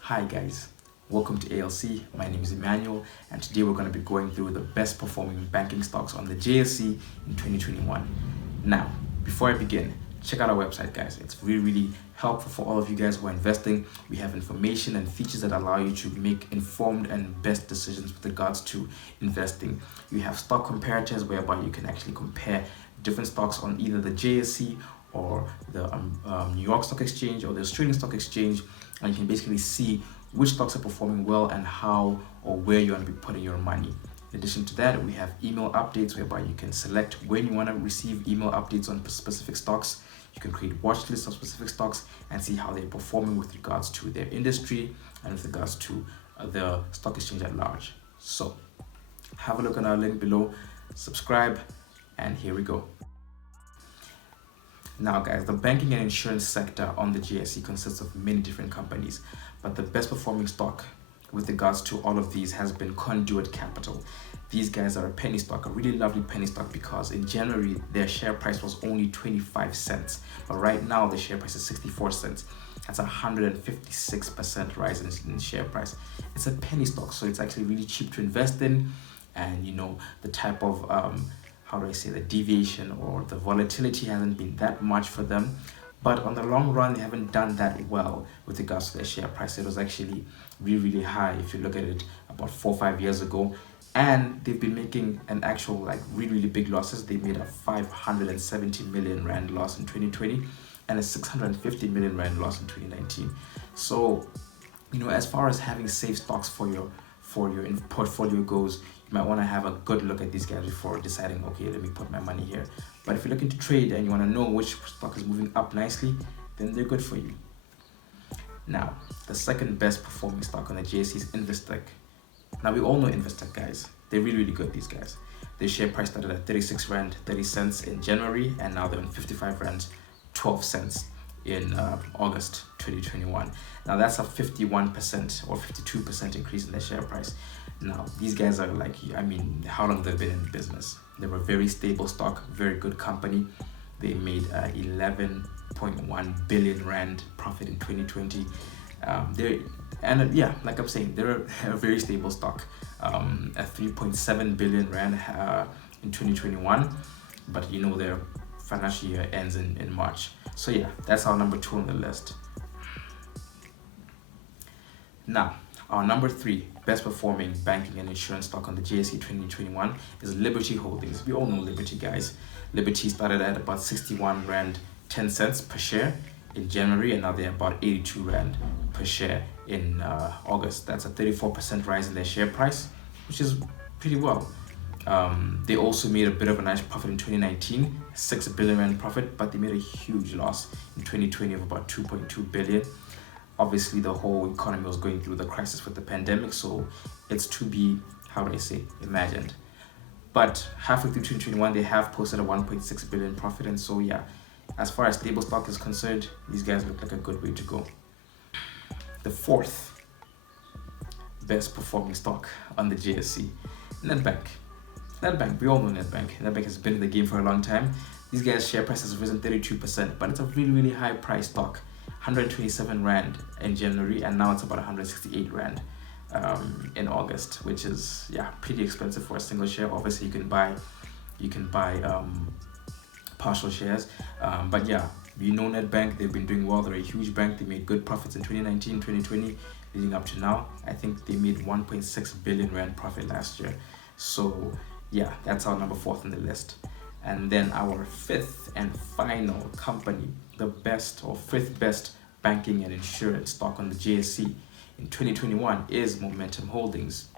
Hi guys, welcome to ALC. My name is Emmanuel, and today we're going to be going through the best performing banking stocks on the JSE in 2021. Now, before I begin, check out our website, guys. It's really helpful for all of you guys who are investing. We have information and features that allow you to make informed and best decisions with regards to investing. You have stock comparators whereby you can actually compare different stocks on either the JSE or the New York Stock Exchange or the Australian Stock Exchange, and you can basically see which stocks are performing well and how or where you want to be putting your money. In addition to that, we have email updates whereby you can select when you want to receive email updates on specific stocks. You can create watch lists of specific stocks and see how they're performing with regards to their industry and with regards to the stock exchange at large. So have a look on our link below, subscribe, and here we go. Now guys, the banking and insurance sector on the JSE consists of many different companies, but the best performing stock with regards to all of these has been Conduit Capital. These guys are a penny stock, a really lovely penny stock, because in January their share price was only 25 cents, but right now the share price is 64 cents. That's 156% rise in share price. It's a penny stock, so it's actually really cheap to invest in, and the type of the deviation or the volatility hasn't been that much for them. But on the long run, they haven't done that well with regards to their share price. It was actually really high if you look at it about 4 or 5 years ago. And they've been making an actual really big losses. They made a 570 million rand loss in 2020 and a 650 million rand loss in 2019. So, as far as having safe stocks for your portfolio goes, you might want to have a good look at these guys before deciding, okay, let me put my money here. But if you're looking to trade and you want to know which stock is moving up nicely, then they're good for you. Now, the second best performing stock on the JSE is Investec. Now, we all know Investec, guys. They're really good, these guys. Their share price started at 36 Rand 30 cents in January, and now they're on 55 Rand 12 cents in August 2021. Now, that's a 51% or 52% increase in their share price. Now, these guys are how long they've been in business? They were a very stable stock, very good company. They made 11.1 billion Rand profit in 2020. They're a very stable stock. At 3.7 billion Rand in 2021, but their financial year ends in March. So yeah, that's our number 2 on the list. Now, our number 3 best performing banking and insurance stock on the JSE 2021 is Liberty Holdings. We all know Liberty, guys. Liberty started at about 61 Rand 10 cents per share in January, and now they're about 82 Rand per share in August. That's a 34% rise in their share price, which is pretty well. They also made a bit of a nice profit in 2019, 6 billion Rand profit, but they made a huge loss in 2020 of about 2.2 billion. Obviously, the whole economy was going through the crisis with the pandemic, so it's to be, imagined. But halfway through 2021, they have posted a 1.6 billion profit, and so yeah, as far as stable stock is concerned, these guys look like a good way to go. The fourth best performing stock on the JSE, Nedbank. Nedbank, we all know Nedbank. Nedbank has been in the game for a long time. These guys' share price has risen 32%, but it's a really high price stock. 127 Rand in January, and now it's about 168 Rand in August, which is pretty expensive for a single share. Obviously, you can buy partial shares, but yeah, we know Nedbank. They've been doing well. They're a huge bank. They made good profits in 2019, 2020, leading up to now. I think they made 1.6 billion Rand profit last year. So yeah, that's our number 4th on the list. And then our 5th and final company, the best or 5th best banking and insurance stock on the JSE in 2021 is Momentum Holdings.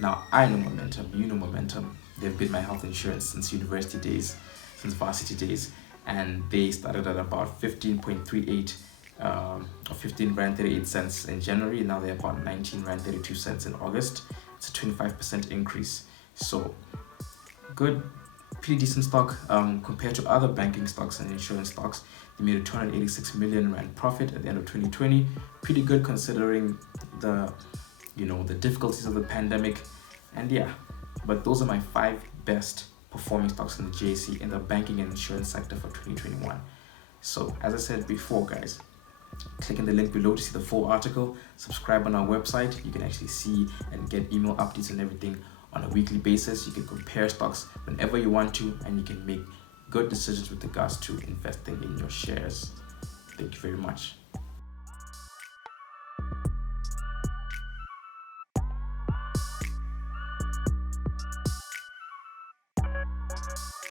Now, I know Momentum, you know Momentum. They've been my health insurance since university days, since varsity days, and they started at about 15.38 or 15 Rand 38 cents in January. Now they're about 19 Rand 32 cents in August. It's a 25% increase. So good, pretty decent stock compared to other banking stocks and insurance stocks. They made a 286 million Rand profit at the end of 2020. Pretty good considering the difficulties of the pandemic. And yeah, but those are my 5 best performing stocks in the JSE in the banking and insurance sector for 2021. So as I said before, guys, click in the link below to see the full article. Subscribe on our website. You can actually see and get email updates and everything on a weekly basis. You can compare stocks whenever you want to, and you can make good decisions with regards to investing in your shares. Thank you very much.